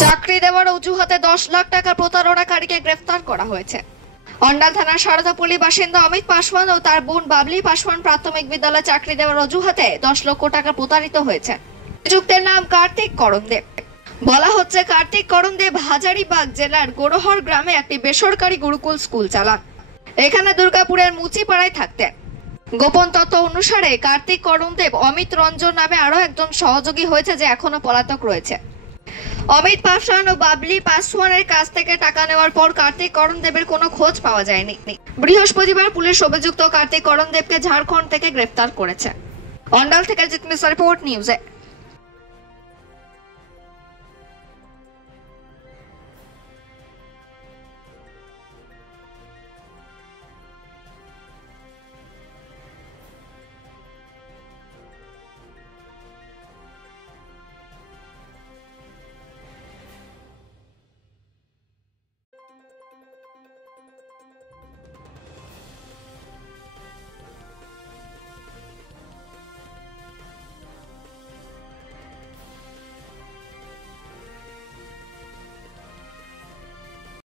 চাকরি দেওয়ার অজুহাতে 10 লাখ টাকা প্রতারণাকারীকে গ্রেফতার করা হয়েছে। অন্ডাল থানার শারদাপল্লী বাসিন্দা অমিত পাসওয়ান ও তার বোন বাবলি পাসওয়ান প্রাথমিক বিদ্যালয়ে চাকরি দেওয়ার অজুহাতে 10 লক্ষ টাকা প্রতারিত হয়েছে। অভিযুক্তের নাম কার্তিক করণদেব। বলা হচ্ছে কার্তিক করণদেব হাজারিবাগ জেলার গোড়হর গ্রামে একটি বেসরকারি গুরুকুল স্কুল চালান। এখানে দুর্গাপুরের মুচিপাড়ায় থাকতেন। গোপন তথ্য অনুসারে কার্তিক করণদেব অমিত রঞ্জন নামে আরো একজন সহযোগী হয়েছে যে এখনো পলাতক রয়েছে। অমিত পাসওয়ান ও বাবলি পাসওয়ানের কাছ থেকে টাকা নেওয়ার পর কার্তিক করণদেবের কোনো খোঁজ পাওয়া যায়নি। বৃহস্পতিবার পুলিশ অভিযুক্ত কার্তিক করণদেবকে ঝাড়খণ্ড থেকে গ্রেফতার করেছে। অন্ডাল থেকে জিতমিস রিপোর্ট নিউজে।